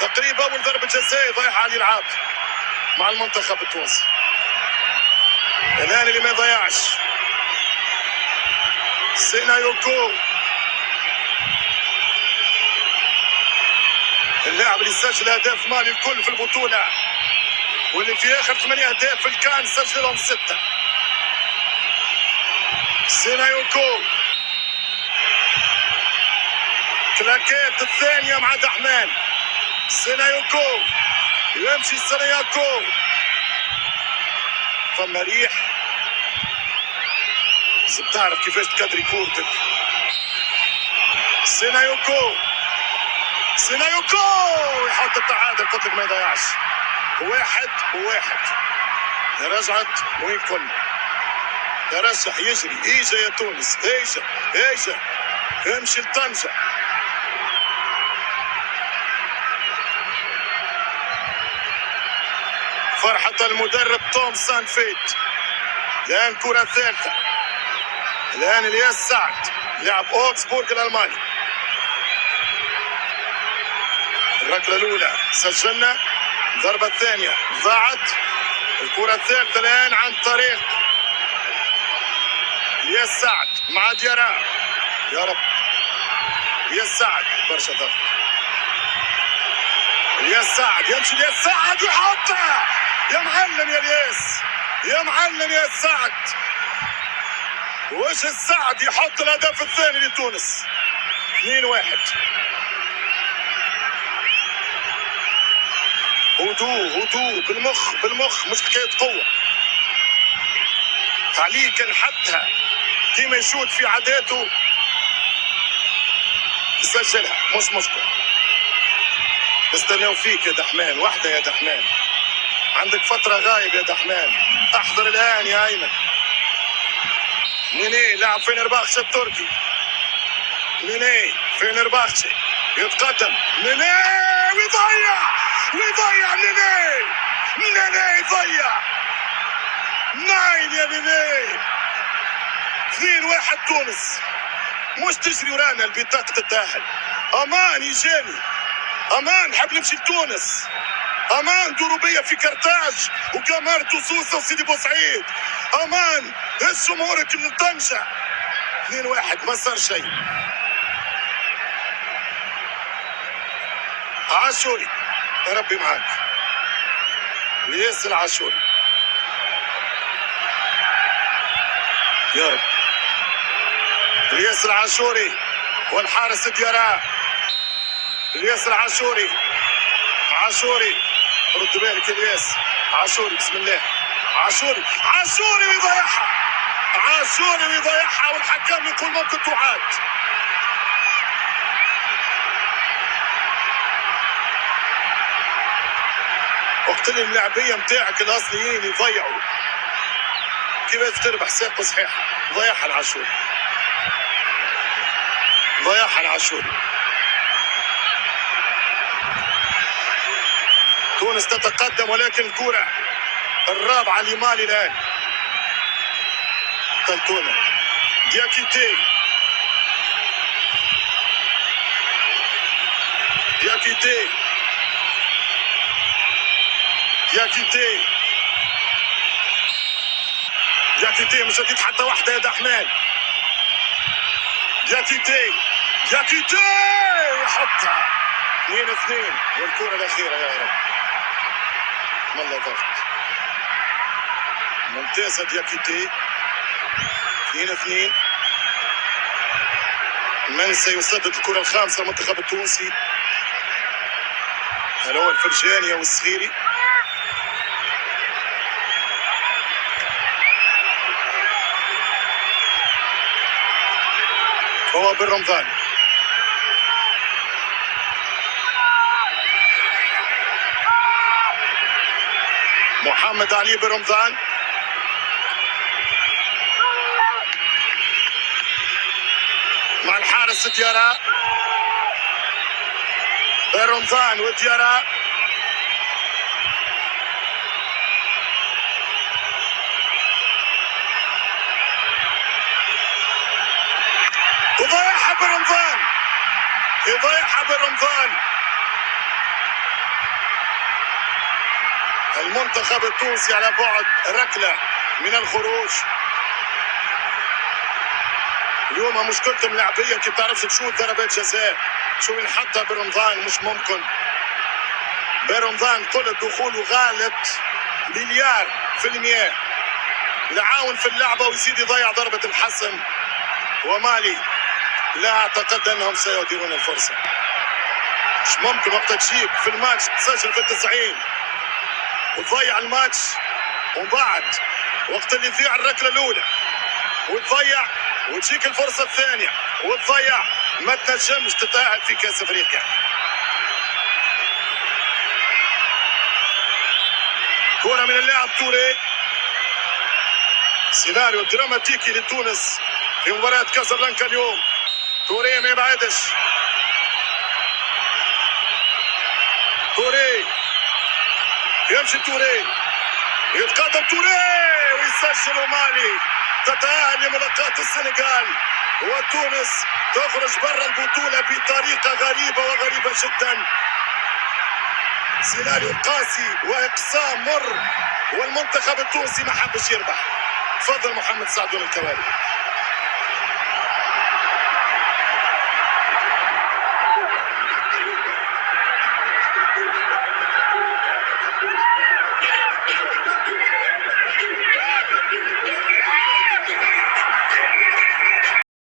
تقريبا اول ضربه جزاء يضيعها علي العاب مع المنتخب التونسي. الان اللي ما يضيعش سينايوكو، اللاعب اللي سجل اهداف مالي الكل في البطوله، واللي في اخر 8 اهداف في الكان سجلهم 6. سينايوكو، كلاكيت الثانيه مع دحمان. سينايوكو يمشي سينايوكو، فما ريح لازم تعرف كيفاش تكدري كورتك. سينايوكو يحط التعادل، قلت لك ما يضيعش. 1-1 رجعت وين كنا؟ ترشح يجري، اجا يا تونس، اجا امشي لطنجة. فرحة المدرب توم سانفيت. الآن كرة ثالثة، الآن الياس سعد لاعب أوكسبورغ الألماني. الركلة الأولى سجلنا، الضربة الثانية ضاعت. الكرة الثالثة الآن عن طريق الياس سعد مع ديارا. يا رب الياس سعد، برشا ضغط. الياس سعد يمشي، الياس سعد يحطها. يا معلم يا الياس، يا معلم يا سعد. وش السعد يحط الهدف الثاني لتونس. 2-1. هدوء بالمخ مش حكاية قوة. علي كان حتى كيما يشوت في عاداته يسجلها، مش مشكلة. نستناو فيك يا دحمان، واحدة يا دحمان، عندك فترة غايب يا دحمان، احضر الآن يا أيمن. نيني لاعب فينرباخشة التركي. نيني فينرباخشة يتقدم، نيني ويضيع نيني يضيع. ناين يا نيني. 2-1 تونس. مش تجري ورانا البطاقة تتأهل. امان يجاني، امان حب نمشي لتونس، امان دوروا بيا في كرتاج وكاميرتو وسوسه وسيدي بوسعيد. امان هز جمهورك من طنجة. 2-1 ما صار شيء. عاشوري يا ربي معاك، الياس العاشوري يا رب. الياس العاشوري والحارس ديارا. الياس العاشوري، عاشوري رد بالك الياس. عاشوري بسم الله، عاشوري ويضيعها، والحكم يقول ممكن تعاد. وقت اللي اللاعبيه نتاعك الاصليين يضيعوا كيفاش تربح ساق صحيحه. ضيعها العاشوري. تونس تتقدم، ولكن الكرة الرابعة لمالي الآن. كالتونا دياكيتي مش هتيجي حتى واحدة يا دحمان. دياكيتي يحطها. 2-2 والكرة الأخيرة يا رب. والله ضغط ممتازة دياكيتي. 2-2. من سيسدد الكرة الخامسة المنتخب التونسي؟ هل هو الفرجاني أو الصغيري؟ هو بن رمضان. محمد علي بن رمضان مع الحارس ديارا. بن رمضان وديارا. وضيعها بن رمضان. المنتخب التونسي على بعد ركلة من الخروج. اليوم مشكلتهم لاعبية كي بتعرفش تشوت ضربات جزاء. شو ينحطها برمضان مش ممكن. برمضان قلت دخوله غالط مليار في المياه. لعاون في اللعبة ويزيد يضيع ضربة الحسم. ومالي لا اعتقد انهم سيديرون الفرصة. مش ممكن وقت تجيك في الماتش تسجل في 90 وتضيع الماتش، ومن بعد وقت اللي يضيع الركلة الأولى وتضيع وتجيك الفرصة الثانية وتضيع، ما تنجمش تتأهل في كأس أفريقيا. كرة من اللاعب توري. سيناريو دراماتيكي لتونس في مباراة كازابلانكا اليوم. توري ما يبعدش. توري يمشي، توري يتقدم، توري ويسجل مالي. تتأهل لملاقاة السنغال وتونس تخرج برا البطولة بطريقة غريبة وغريبة جدا. سيناريو قاسي وإقصاء مر، والمنتخب التونسي ما حبش يربح. تفضل محمد سعدون الكواري.